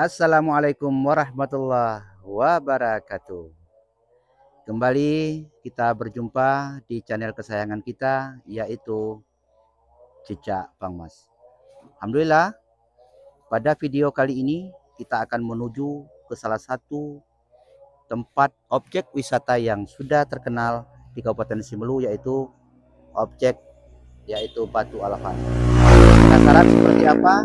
Assalamualaikum warahmatullahi wabarakatuh. Kembali kita berjumpa di channel kesayangan kita, yaitu Cicak Bang Mas. Alhamdulillah, pada video kali ini kita akan menuju ke salah satu tempat objek wisata yang sudah terkenal di Kabupaten Simelu, yaitu Batu Alafan. Penasaran seperti apa?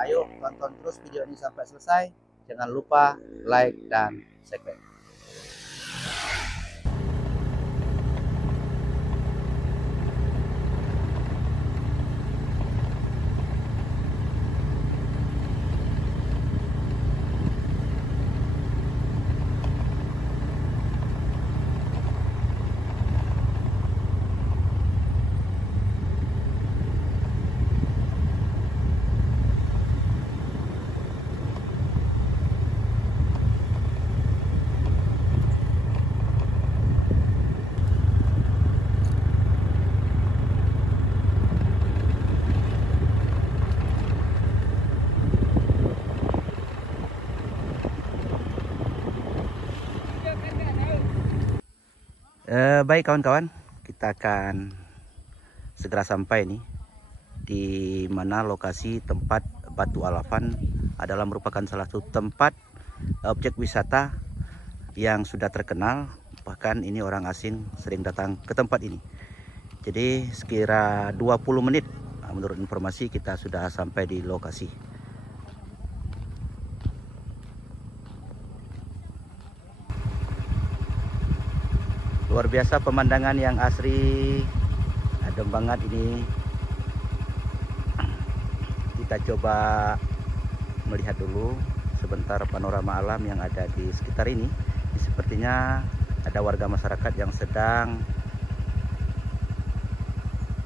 Ayo tonton terus video ini sampai selesai. Jangan lupa like dan subscribe. Baik kawan-kawan, kita akan segera sampai nih di mana lokasi tempat Batu Alafan adalah merupakan salah satu tempat objek wisata yang sudah terkenal, bahkan ini orang asing sering datang ke tempat ini. Jadi sekira 20 menit menurut informasi kita sudah sampai di lokasi. Luar biasa pemandangan yang asri, adem banget ini. Kita coba melihat dulu sebentar panorama alam yang ada di sekitar ini. Sepertinya ada warga masyarakat yang sedang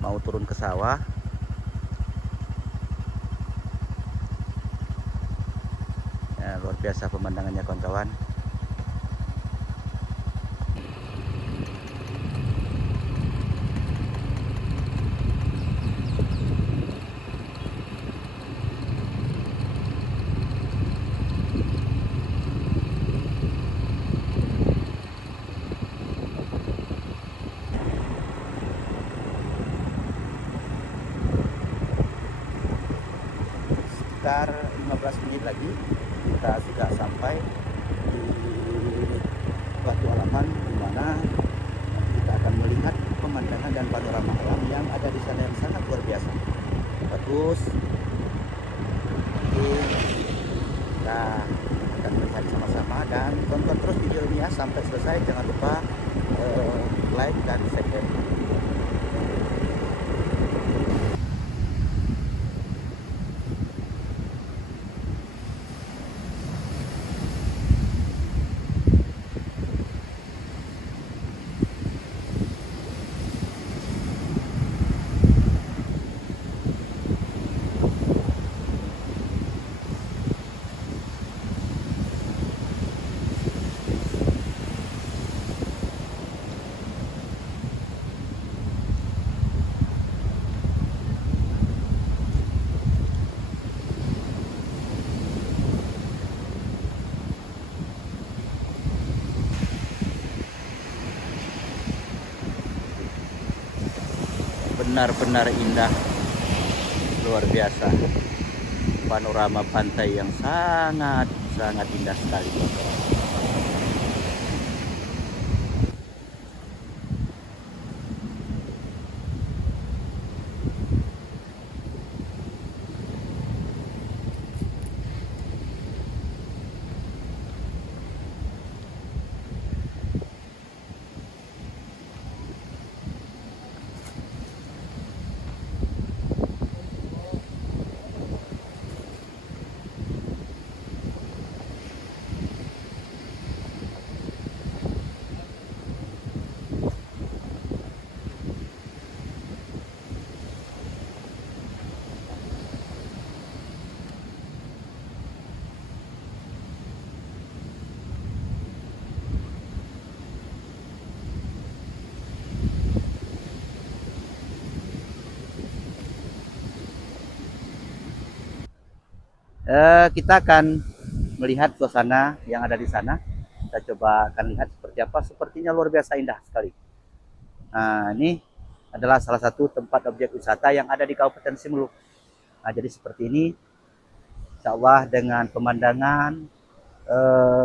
mau turun ke sawah. Ya, luar biasa pemandangannya kawan-kawan. Sekitar 15 menit lagi kita sudah sampai di Batu Alafan, di mana kita akan melihat pemandangan dan panorama alam yang ada di sana yang sangat luar biasa. Bagus. Nanti kita akan melihat sama-sama dan tonton terus video ini ya sampai selesai. Jangan lupa like dan subscribe. Benar-benar indah, luar biasa, panorama pantai yang sangat indah sekali. Kita akan melihat suasana yang ada di sana. Kita coba akan lihat seperti apa. Sepertinya luar biasa indah sekali. Nah, ini adalah salah satu tempat objek wisata yang ada di Kabupaten Simelu. Nah, jadi seperti ini, insya Allah dengan pemandangan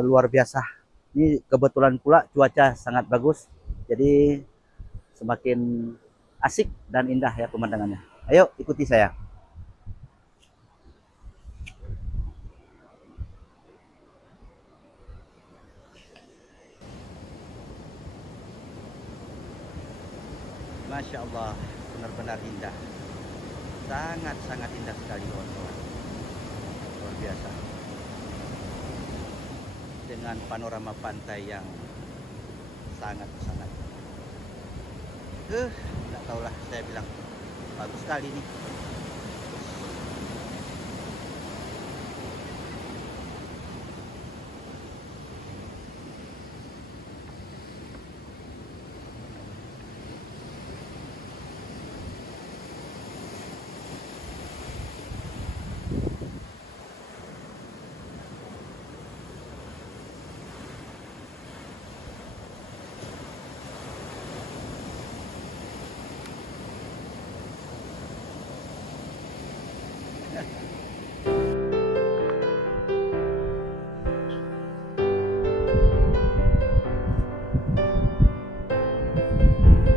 luar biasa. Ini kebetulan pula cuaca sangat bagus, jadi semakin asik dan indah ya pemandangannya. Ayo ikuti saya. Masya Allah, benar-benar indah. Sangat-sangat indah sekali kawan-kawan. Luar biasa. Dengan panorama pantai yang sangat-sangat. Nggak tahulah saya bilang. Bagus sekali nih.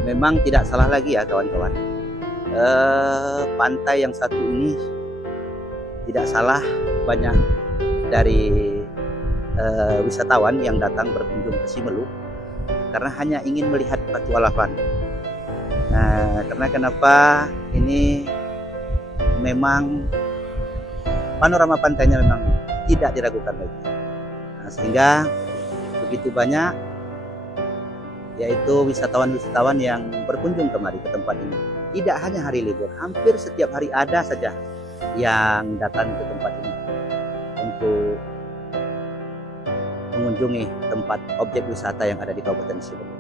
Memang tidak salah lagi ya kawan-kawan. Pantai yang satu ini tidak salah, banyak dari wisatawan yang datang berkunjung ke Simelu karena hanya ingin melihat Batu Alapan. Nah, karena kenapa ini memang panorama pantainya memang tidak diragukan lagi. Nah, sehingga begitu banyak yaitu wisatawan-wisatawan yang berkunjung kemari ke tempat ini. Tidak hanya hari libur, hampir setiap hari ada saja yang datang ke tempat ini untuk mengunjungi tempat objek wisata yang ada di Kabupaten Simelu.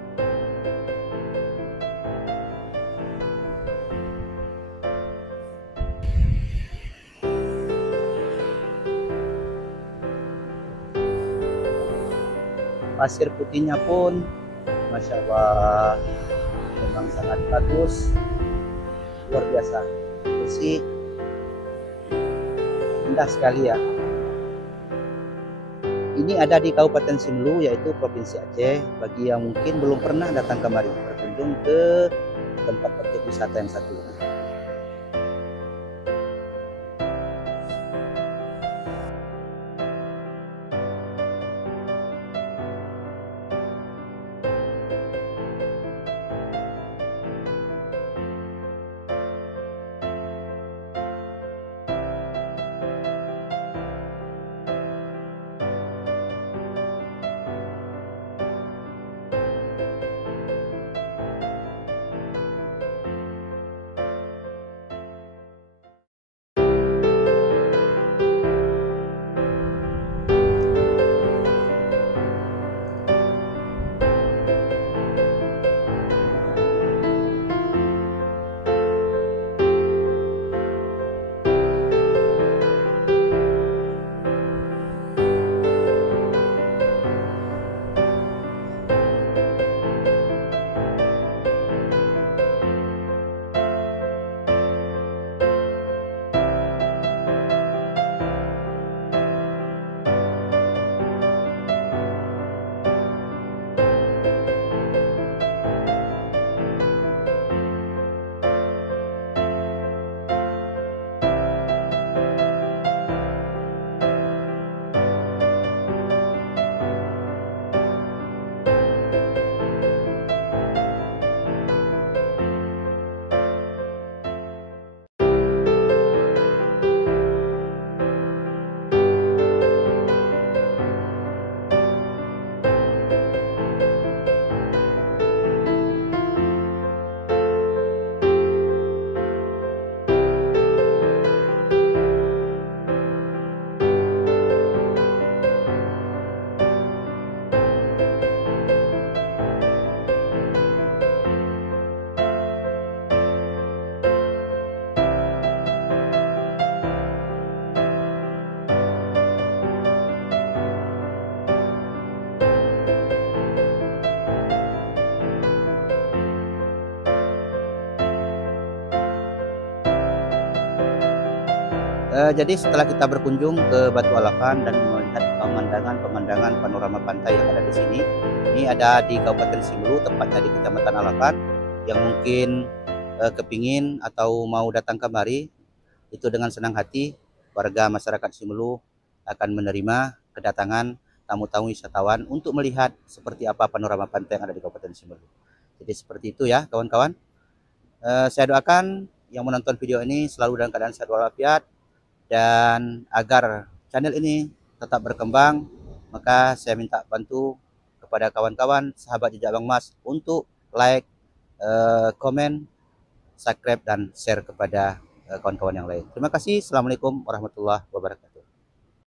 Pasir putihnya pun Masya Allah memang sangat bagus, luar biasa, bersih, indah sekali ya. Ini ada di Kabupaten Simelu, yaitu Provinsi Aceh. Bagi yang mungkin belum pernah datang kemari berkunjung ke tempat objek wisata yang satu ini. Jadi setelah kita berkunjung ke Batu Alakan dan melihat pemandangan panorama pantai yang ada di sini, ini ada di Kabupaten Simelu, tepatnya di Kecamatan Alakan, yang mungkin kepingin atau mau datang kemari, itu dengan senang hati warga masyarakat Simelu akan menerima kedatangan tamu-tamu wisatawan untuk melihat seperti apa panorama pantai yang ada di Kabupaten Simelu. Jadi seperti itu ya kawan-kawan. Saya doakan yang menonton video ini selalu dalam keadaan sehat walafiat, dan agar channel ini tetap berkembang, maka saya minta bantu kepada kawan-kawan sahabat Jejak Bang Mas untuk like, komen, subscribe, dan share kepada kawan-kawan yang lain. Terima kasih. Assalamualaikum warahmatullahi wabarakatuh.